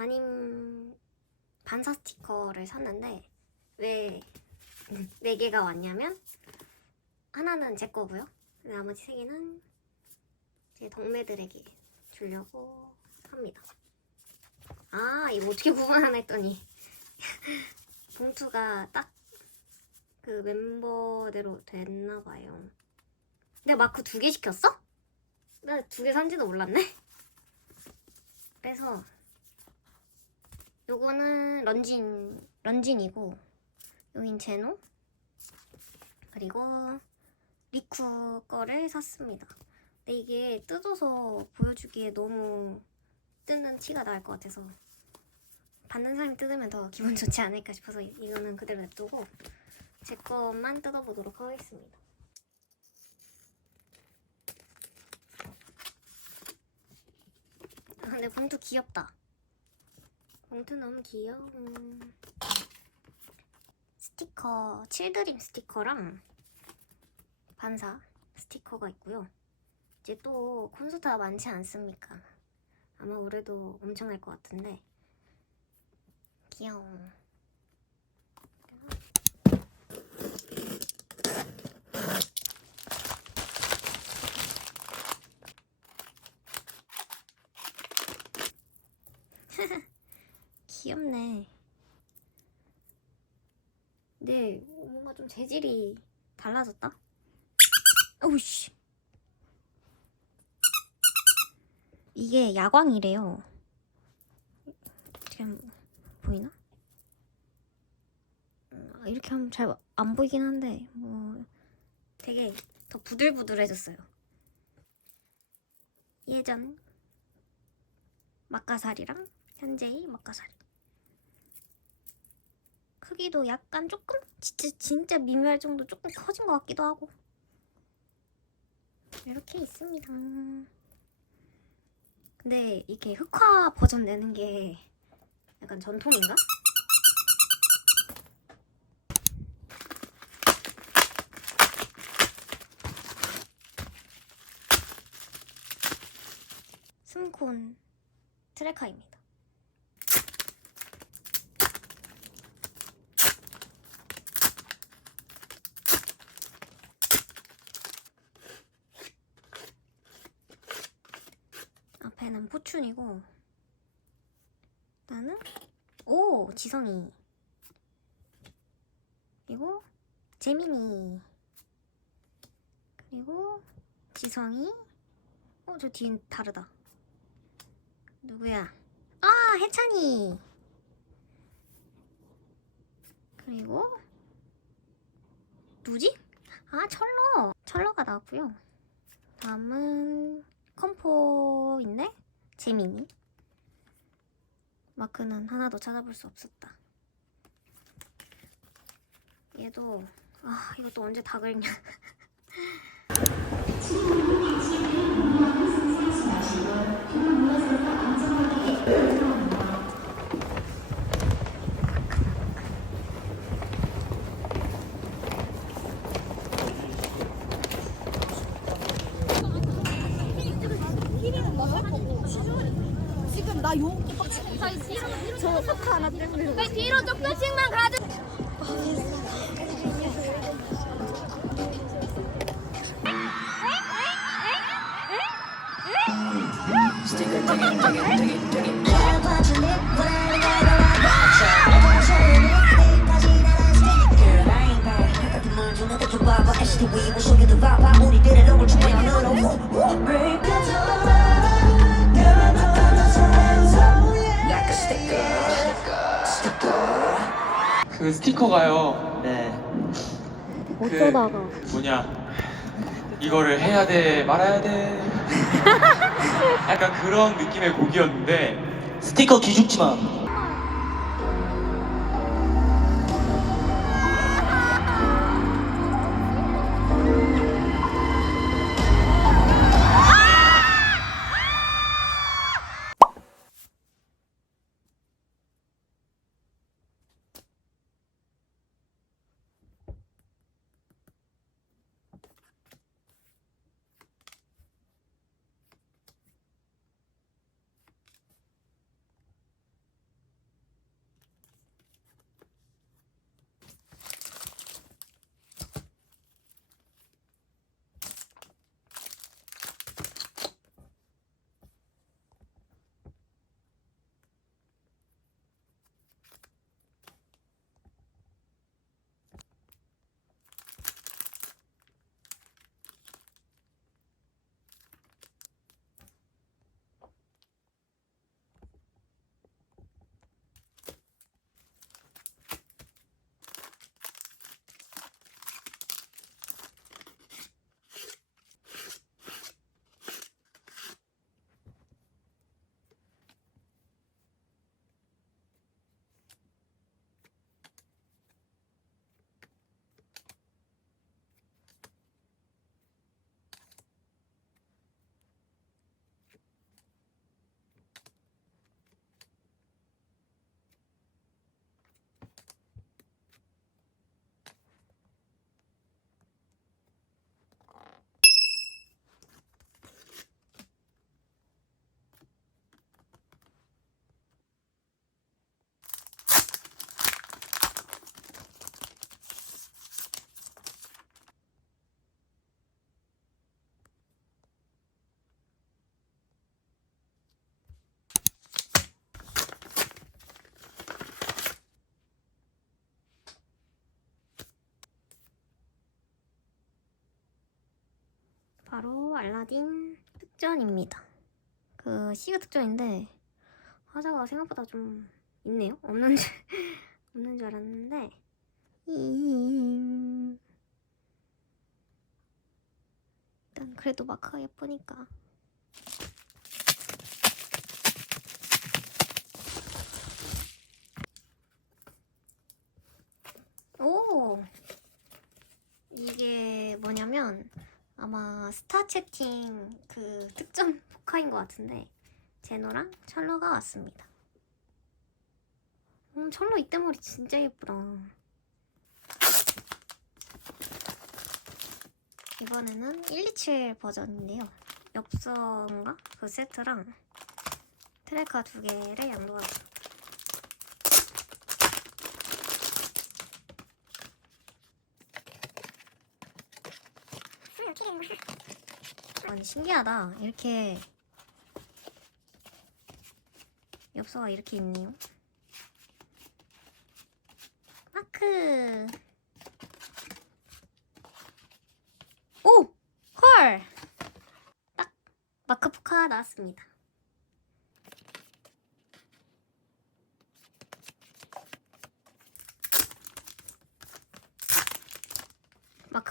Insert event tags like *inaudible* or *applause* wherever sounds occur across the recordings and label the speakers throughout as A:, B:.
A: 담임 반사 스티커를 샀는데 왜 네 개가 왔냐면 하나는 제 거고요. 나머지 세 개는 제 덕매들에게 주려고 합니다. 아 이거 어떻게 구분하나 했더니 *laughs* 봉투가 딱 그 멤버대로 됐나 봐요. 근데 마크 두 개 시켰어? 나 두 개 산지도 몰랐네. 그래서 요거는 런쥔 런쥔이고 여긴 제노 그리고 리쿠 거를 샀습니다. 근데 이게 뜯어서 보여주기에 너무 뜯는 티가 날 것 같아서 받는 사람이 뜯으면 더 기분 좋지 않을까 싶어서 이- 이거는 그대로 냅두고 제 것만 뜯어보도록 하겠습니다. 아, 근데 봉투 귀엽다. 봉투 너무 귀여워. 스티커, 칠드림 스티커랑 반사 스티커가 있고요. 이제 또 콘서트가 많지 않습니까? 아마 올해도 엄청 날 것 같은데 귀여워. 귀엽네. 네, 뭔가 좀 재질이 달라졌다? 어우씨. 이게 야광이래요. 하면 보이나? 음, 이렇게 하면 잘 안 보이긴 한데, 뭐, 되게 더 부들부들해졌어요. 예전 막가살이랑 현재의 막가살이. 크기도 약간 조금 진짜 진짜 미묘할 정도 조금 커진 것 같기도 하고 이렇게 있습니다. 근데 이게 흑화 버전 내는 게 약간 전통인가? 스콘 트레카입니다. 앞에는 포춘이고 나는 오 지성이. 그리고 재민이. 그리고 지성이. 어 저 뒤엔 다르다. 누구야? 아 해찬이. 그리고 누지? 아 철러 철러가 나왔고요. 다음은 컴포인데 재민이 마크는 하나도 찾아볼 수 없었다 얘도 아 이것도 언제 다 긁냐
B: 그 스티커가요.
C: 네.
A: 어쩌다가
B: 그 뭐냐 이거를 해야 돼 말아야 돼. *laughs* 약간 그런 느낌의 곡이었는데
C: 스티커 기죽지 마.
A: 알라딘 특전입니다. 그 시가 특전인데 화자가 생각보다 좀 있네요. 없는 줄 *laughs* 없는 줄 알았는데 이- 일단 그래도 마크가 예쁘니까 오 이게 뭐냐면 아마 스타 채팅 그 특전 포카인 것 같은데 제노랑 철로가 왔습니다. 음, 철로 이때 머리 진짜 예쁘다. 이번에는 127 버전인데요. 엽서인가? 그 세트랑 트래커 두 개를 양 도하고 아니 신기하다. 이렇게 엽서가 이렇게 있네요. 마크. 오! 헐! 딱 마크 포카 나왔습니다.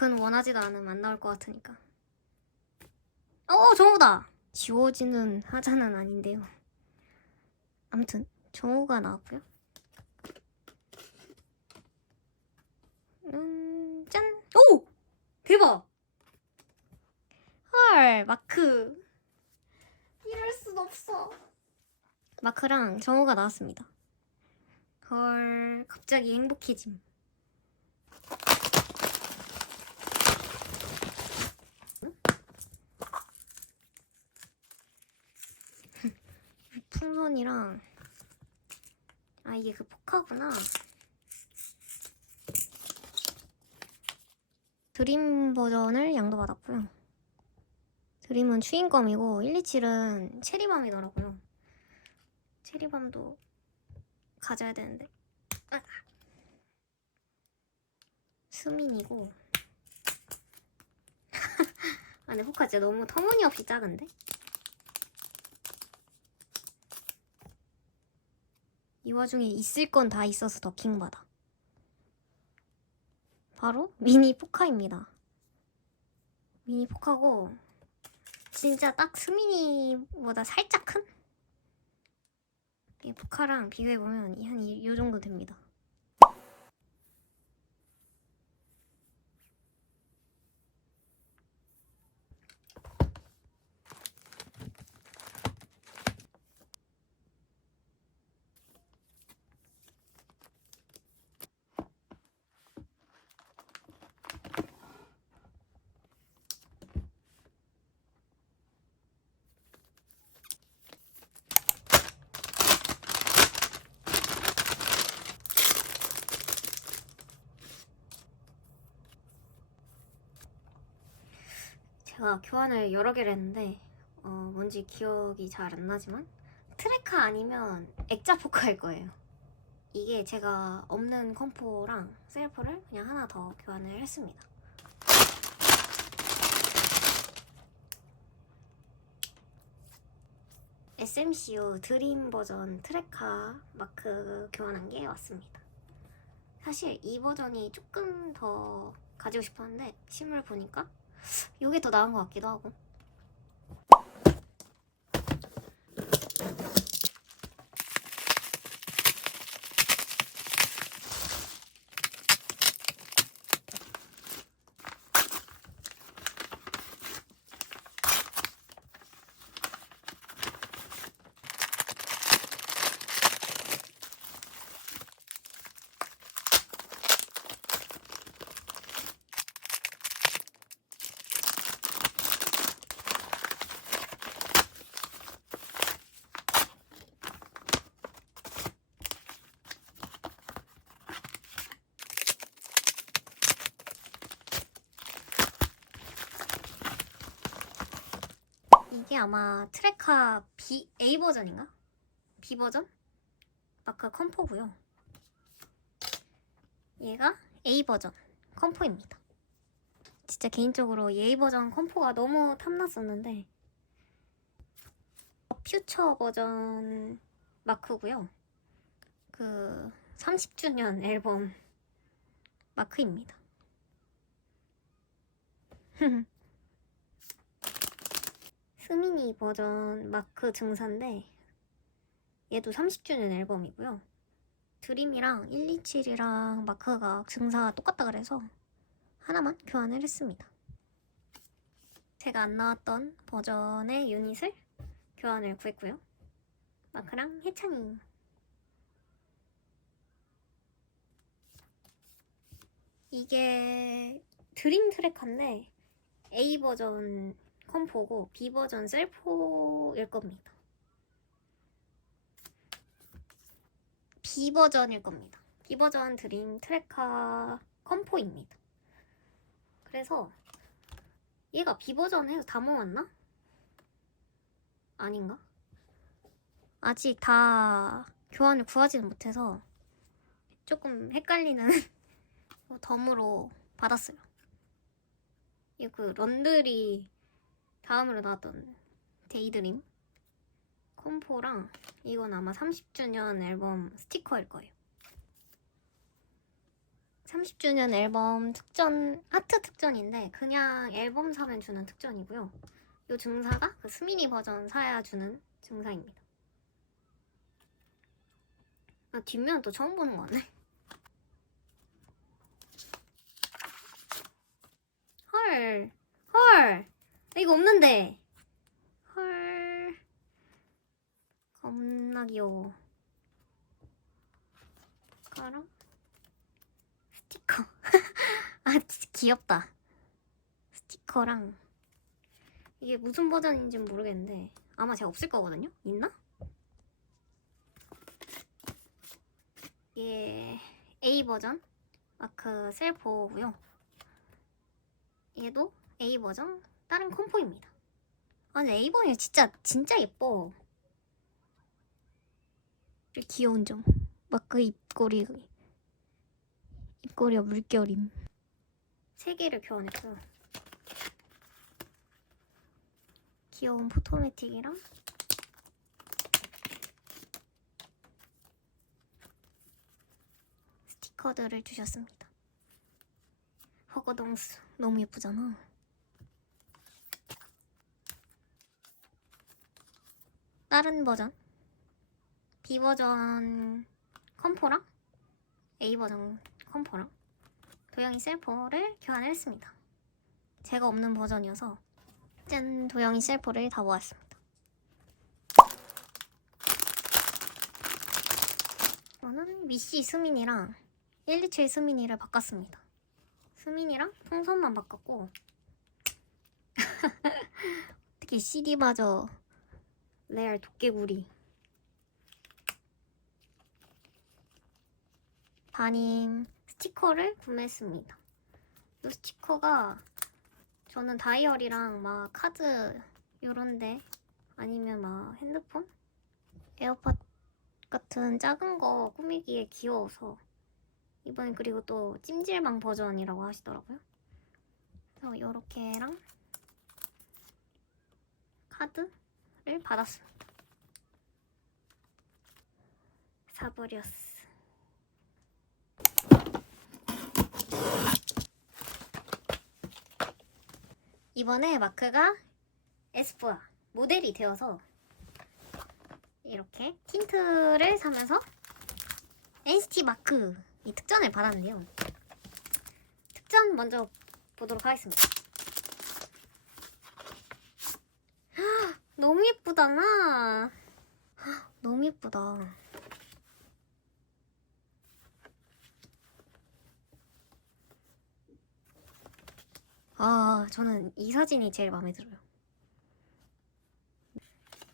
A: 마크는 원하지도 않으면 안 나올 것 같으니까. 어, 정우다! 지워지는 하자는 아닌데요. 아무튼, 정우가 나왔고요. 음, 짠! 오! 대박! 헐, 마크. 이럴 순 없어. 마크랑 정우가 나왔습니다. 헐, 갑자기 행복해짐. 풍선이랑 아 이게 그 포카구나. 드림 버전을 양도받았고요. 드림은 추인검이고 127은 체리밤이더라고요. 체리밤도 가져야 되는데. 아. 수민이고. *laughs* 아 근데 포카 진짜 너무 터무니없이 작은데? 이 와중에 있을 건 다 있어서 더 킹받아. 바로 미니 포카입니다. 미니 포카고 진짜 딱 스미니보다 살짝 큰? 이 포카랑 비교해보면 한 이 정도 됩니다. 제가 교환을 여러 개를 했는데 어, 뭔지 기억이 잘 안 나지만 트레카 아니면 액자 포카일 거예요. 이게 제가 없는 컴포랑 셀프를 그냥 하나 더 교환을 했습니다. SMCU 드림 버전 트레카 마크 교환한 게 왔습니다. 사실 이 버전이 조금 더 가지고 싶었는데 실물 보니까 이게 더 나은 것 같기도 하고. 이게 아마 트레카 B A 버전인가? B 버전? 마크 컴포고요. 얘가 A 버전 컴포입니다. 진짜 개인적으로 예의 버전 컴포가 너무 탐났었는데 퓨처 버전 마크고요. 그 30주년 앨범 마크입니다. *laughs* 스미니 버전 마크 증사인데 얘도 30주년 앨범이고요. 드림이랑 127이랑 마크가 증사가 똑같다 그래서 하나만 교환을 했습니다. 제가 안 나왔던 버전의 유닛을 교환을 구했고요. 마크랑 해찬이 이게 드림 트래커인데 A 버전 컴포고 B 버전 셀포일 겁니다. B 버전일 겁니다. B 버전 드림 트래커 컴포입니다. 그래서 얘가 B 버전에서 다 모았나? 아닌가? 아직 다 교환을 구하지는 못해서 조금 헷갈리는 *laughs* 덤으로 받았어요. 이그 런들이 다음으로 나왔던 데이드림 콤포랑 이건 아마 30주년 앨범 스티커일 거예요. 30주년 앨범 특전 하트 특전인데 그냥 앨범 사면 주는 특전이고요. 이 증사가 그 스미니 버전 사야 주는 증사입니다. 아, 뒷면 또 처음 보는 거네. 헐, 헐, 이거 없는데. 헐, 겁나 귀여워. 가랑 스티커. *laughs* 아, 진짜 귀엽다. 스티커랑 이게 무슨 버전인지 는 모르겠는데 아마 제가 없을 거거든요. 있나? 이게 A 버전 마크 셀포고요. 얘도 A 버전 다른 컴포입니다. 아, 근데 A 버전이 진짜 진짜 예뻐. 이 귀여운 점. 마크 입꼬리 입꼬리가 물결임. 세 개를 교환했고요. 귀여운 포토매틱이랑 스티커들을 주셨습니다. 허거동스 너무 예쁘잖아. 다른 버전 B 버전 컴포랑 A 버전 컴포랑 도영이 셀포를 교환을 했습니다. 제가 없는 버전이어서 짠 도영이 셀포를 다 모았습니다. 저는 미씨 수민이랑 127 수민이를 바꿨습니다. 수민이랑 풍선만 바꿨고 *laughs* 특히 CD마저 레알 도깨구리 담임 스티커를 구매했습니다. 이 스티커가 저는 다이어리랑 막 카드 요런데 아니면 막 핸드폰 에어팟 같은 작은 거 꾸미기에 귀여워서 이번엔 그리고 또 찜질방 버전이라고 하시더라고요. 그래서 요렇게랑 카드 를 받았습니다. 사버렸어. 이번에 마크가 에스쁘아 모델이 되어서 이렇게 틴트를 사면서 NCT 마크 이 특전을 받았는데요. 특전 먼저 보도록 하겠습니다. 너무. 헉, 너무 예쁘다. 아, 저는 이 사진이 제일 마음에 들어요.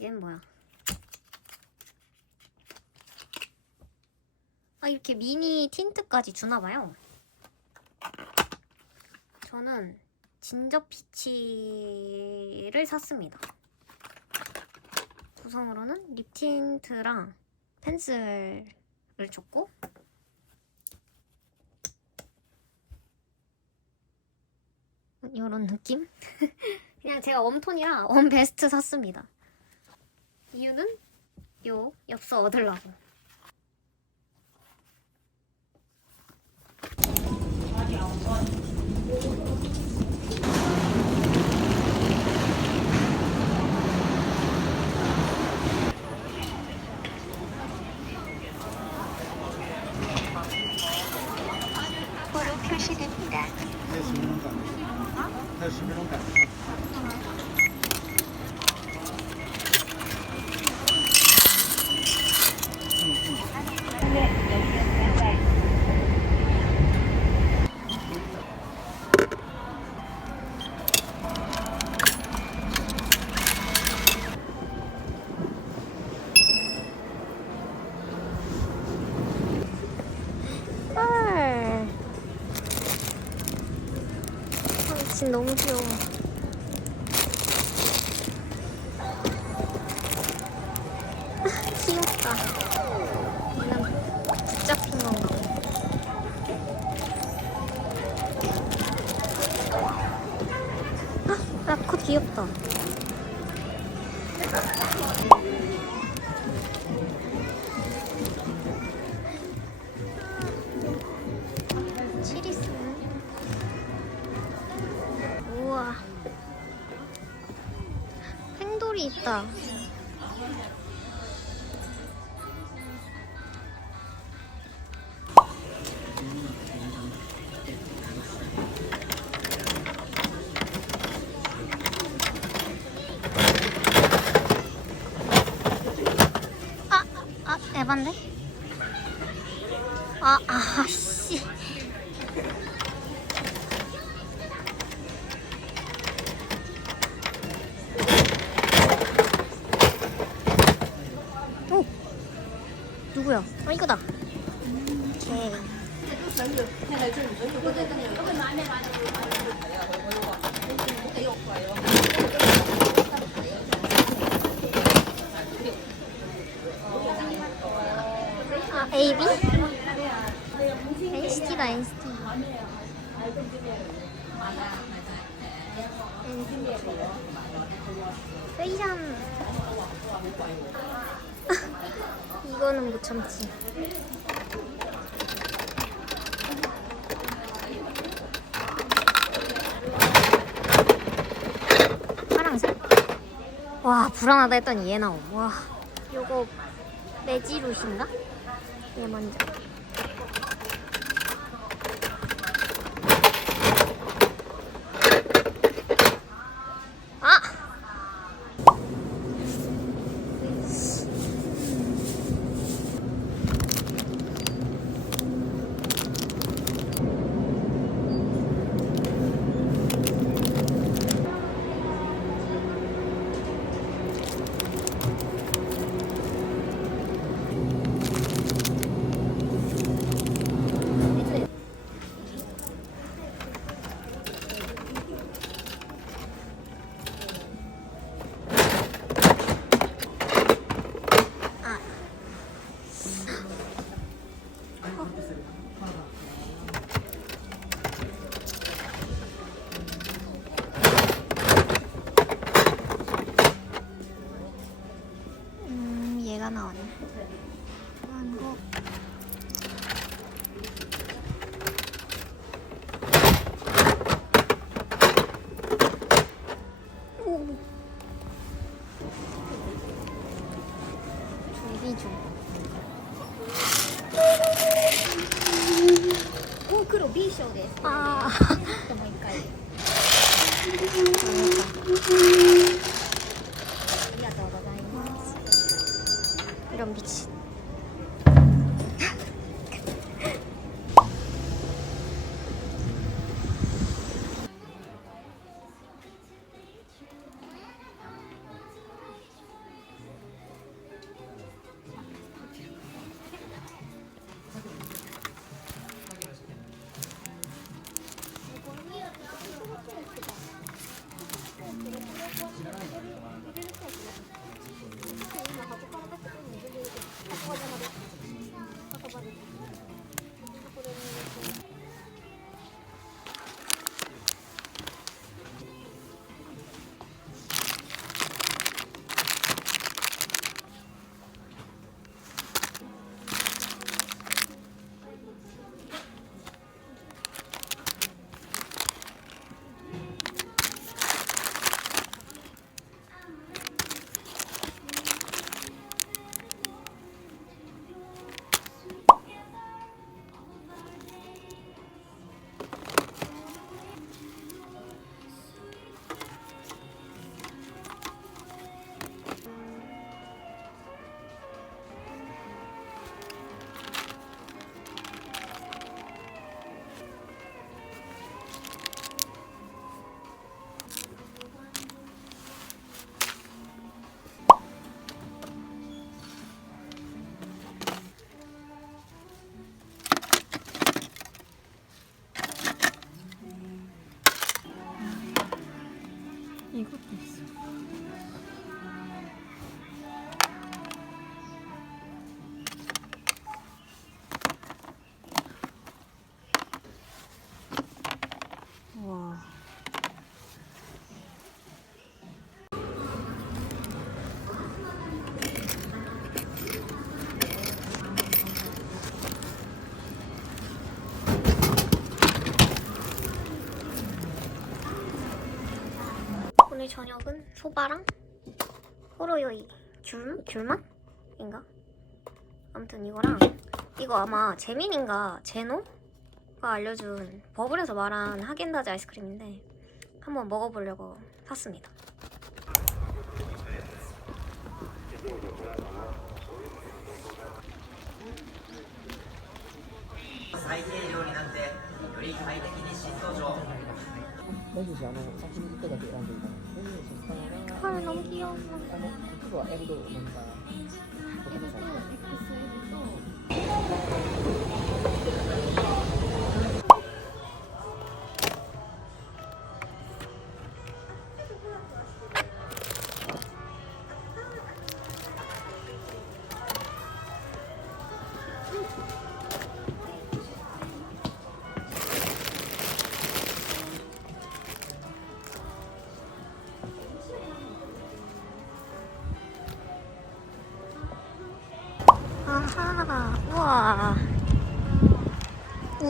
A: 얘는 뭐야? 아, 이렇게 미니 틴트까지 주나봐요. 저는 진저 피치를 샀습니다. 구성으로는 립 틴트랑 펜슬을 줬고 이런 느낌? *laughs* 그냥 제가 웜톤이랑 웜베스트 샀습니다. 이유는 요 엽서 얻으려고. Gracias. 何? 이거다. 오케이. AB? NCT다 NCT NCT 페이션 이거는 못 참지. 파랑색? 와, 불안하다 했더니 얘 나옴. 와, 이거 매지롯인가? 얘 먼저.
D: ร้อนร้อ
A: นพวก 저녁은 소바랑 호로요이 귤 귤맛인가? 아무튼 이거랑 이거 아마 재민인가 제노가 알려준 버블에서 말한 하겐다즈 아이스크림인데 한번 먹어보려고 샀습니다.
C: 大丈です。あの、最に1回だけ選んでいいから。はエルドを
A: 飲み。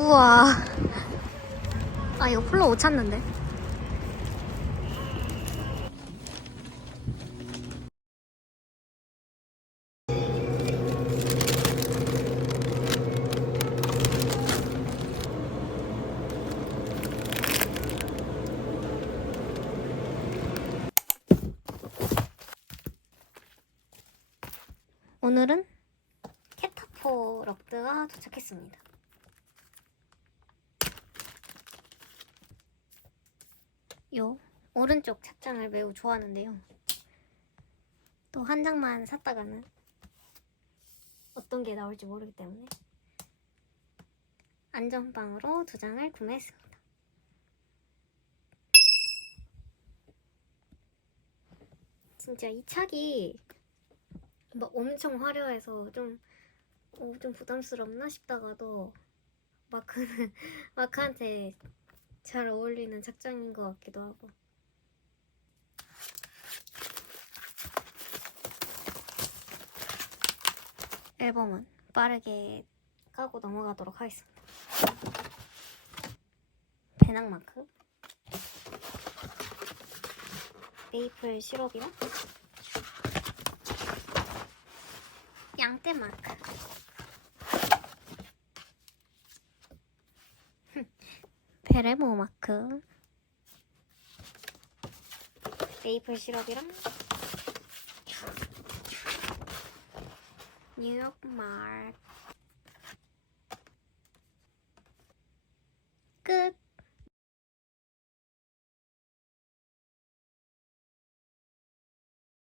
A: 우와. 아, 이거 플로 못 찾는데. 오늘은 캣타포 럭드가 도착했습니다. 요 오른쪽 착장을 매우 좋아하는데요. 또 한 장만 샀다가는 어떤 게 나올지 모르기 때문에 안전빵으로 두 장을 구매했습니다. 진짜 이 착이 막 엄청 화려해서 좀, 어, 좀 부담스럽나 싶다가도 마크는 *laughs* 마크한테 잘 어울리는 착장인 것 같기도 하고. 앨범은 빠르게 까고 넘어가도록 하겠습니다. 배낭 마크, 메이플 시럽이랑 양떼 마크. 베레모 마크. 메이플 시럽이랑 뉴욕 마크.